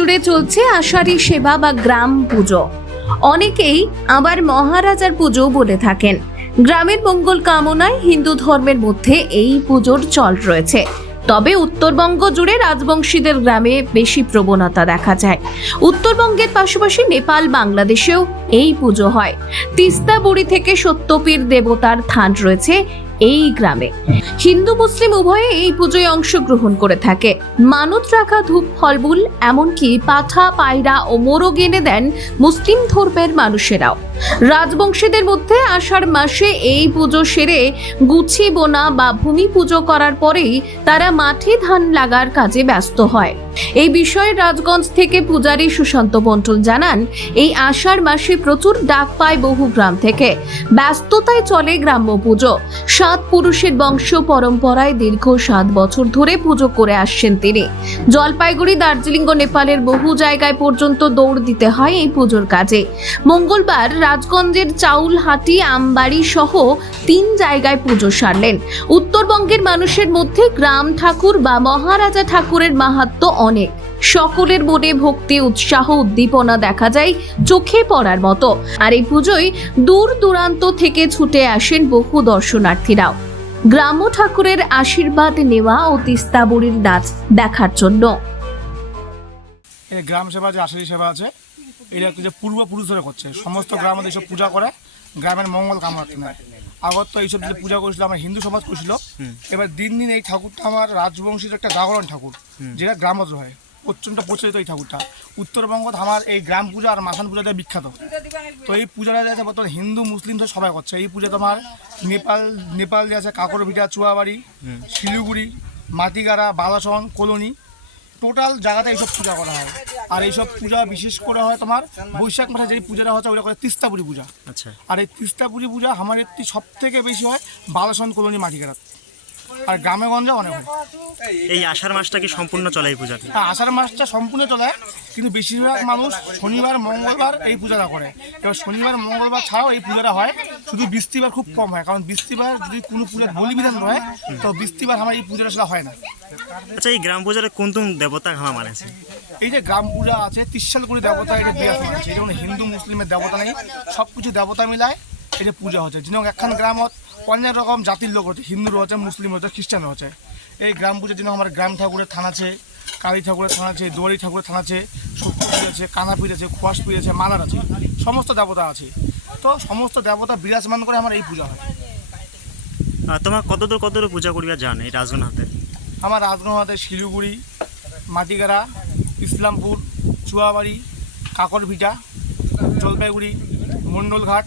জুড়ে চলছে আষাঢ়ী সেবা বা গ্রাম পুজো। অনেকেই আবার মহারাজার পুজো বলে থাকেন। গ্রামের মঙ্গল কামনায় হিন্দু ধর্মের মধ্যে এই পুজোর চল রয়েছে। তবে উত্তরবঙ্গ জুড়ে রাজবংশীদের গ্রামে বেশি প্রবণতা দেখা যায়। উত্তরবঙ্গের পাশাপাশি নেপাল, বাংলাদেশেও এই পুজো হয়। তিস্তা বুড়ি থেকে সত্যপীর দেবতার থান রয়েছে এই গ্রামে। হিন্দু মুসলিম উভয়ে এই পুজোয় অংশগ্রহণ করে থাকে। মানত রাখা ধূপ, ফলমূল, এমনকি পাঠা, পায়রা ও মোরগ এনে দেন মুসলিম ধর্মের মানুষেরাও। রাজবংশীদের মধ্যে আষাঢ় মাসে এই পুজো সেরে গুছি বোনা বা ভূমি পুজো করার পরেই তারা মাঠে ধান লাগার কাজে ব্যস্ত হয়। এই বিষয়ে রাজগঞ্জ থেকে পূজারী সুশান্ত মণ্ডল জানান, এই আষাঢ় মাসে প্রচুর ডাক পায় বহু গ্রাম থেকে। ব্যস্ততায় চলে গ্রাম্য পুজো। 7 পুরুষের বংশ পরম্পরায় দীর্ঘ 7 বছর ধরে পুজো করে আসছেন তিনি। জলপাইগুড়ি, দার্জিলিং ও নেপালের বহু জায়গায় পর্যন্ত দৌড় দিতে হয় এই পুজোর কাজে। মঙ্গলবার রাজগঞ্জের চাউলহাটি, আমবাড়ি সহ 3 জায়গায় পুজো সারলেন। উত্তরবঙ্গের মানুষের মধ্যে গ্রাম ঠাকুর বা মহারাজা ঠাকুরের মাহাত্ম্য অনেক। সকলের মনে ভক্তি, উৎসাহ, উদ্দীপনা দেখা যায় চোখে পড়ার মতো। আর এই পুজোয় দূর দূরান্ত থেকে ছুটে আসেন বহু দর্শনার্থীরাও গ্রাম্য ঠাকুরের আশীর্বাদ নেওয়া ও তিস্তা বুড়ির নাচ দেখার জন্য। এই গ্রাম সেবা যে আষাঢ়ী সেবা আছে, এটা যে পূর্বপুরুষরা করছে। সমস্ত গ্রামে এইসব পূজা করে গ্রামের মঙ্গল কামনার্থে নেয়। আগত তো এইসব যে পূজা করেছিল আমার হিন্দু সমাজ করেছিল। এবার দিন দিন এই ঠাকুরটা আমার রাজবংশীর একটা জাগরণ ঠাকুর, যেটা গ্রামত হয় প্রচণ্ড প্রচলিত। এই ঠাকুরটা উত্তরবঙ্গ আমার এই গ্রাম পূজা আর মাসান পূজাটা বিখ্যাত। তো এই পূজাটা যে আছে বর্তমানে হিন্দু মুসলিম তো সবাই করছে। এই পূজা তোমার নেপাল যে আছে কাকরভিটা, চুয়াবাড়ি, শিলিগুড়ি, মাটিগাড়া, বালাসন, কলোনি, টোটাল জায়গাতে এইসব পূজা করা হয়। আর এইসব পূজা বিশেষ করে হয় তোমার বৈশাখ মাসে যেই পূজাটা হচ্ছে ওটা করে তিস্তাপুরি পূজা। আচ্ছা। আর এই তিস্তাপুরি পূজা আমার একটি সব থেকে বেশি হয় বালাসন, কলোনি, মাটিগাড়া। আর গ্রামে গঞ্জে অনেক হয়। এই আষাঢ় মাসটা কি সম্পূর্ণ চলে এই পূজাতে? হ্যাঁ, আষাঢ় মাসটা সম্পূর্ণ চলে, কিন্তু বেশিরভাগ মানুষ শনিবার মঙ্গলবার এই পূজাটা করে। এবার শনিবার মঙ্গলবার ছাড়াও এই পূজাটা হয়, শুধু বৃহস্পতিবার খুব কম হয়। কারণ বৃহস্পতিবার যদি কোনো পূজার বলি বিধান হয় তো বৃহস্পতিবার আমার এই পূজাটা সেটা হয় না। আচ্ছা, এই গ্রাম পূজাতে কোন কোন দেবতা ঘামা মানেছে? এই যে গ্রাম পূজা আছে, 30 সাল করে দেবতা এটা বিরাজমান আছে। যেমন হিন্দু মুসলিমের দেবতা নেই, সব কিছু দেবতা মিলায় এটা পূজা হচ্ছে। যেমন একখান গ্রামত অনেক রকম জাতির লোক হচ্ছে, হিন্দু রয়েছে, মুসলিম হচ্ছে, খ্রিস্টান হচ্ছে। এই গ্রাম পূজার জন্য আমার গ্রাম ঠাকুরের থান আছে, কালী ঠাকুরের থান আছে, দুয়ারি ঠাকুরের থান আছে, সত্যপীর আছে, কানাপীর আছে, খোয়াশপীর আছে, মালার আছে, সমস্ত দেবতা আছে। তো সমস্ত দেবতা বিরাজমান করে আমার এই পূজা হয়। তোমার কতদূর পূজা করিয়া যান এই রাজগঞ্জে? আমার রাজগঞ্জে শিলিগুড়ি, মাটিগাড়া, ইসলামপুর, চুয়াবাড়ি, কাকরভিটা, জলপাইগুড়ি, মণ্ডলঘাট,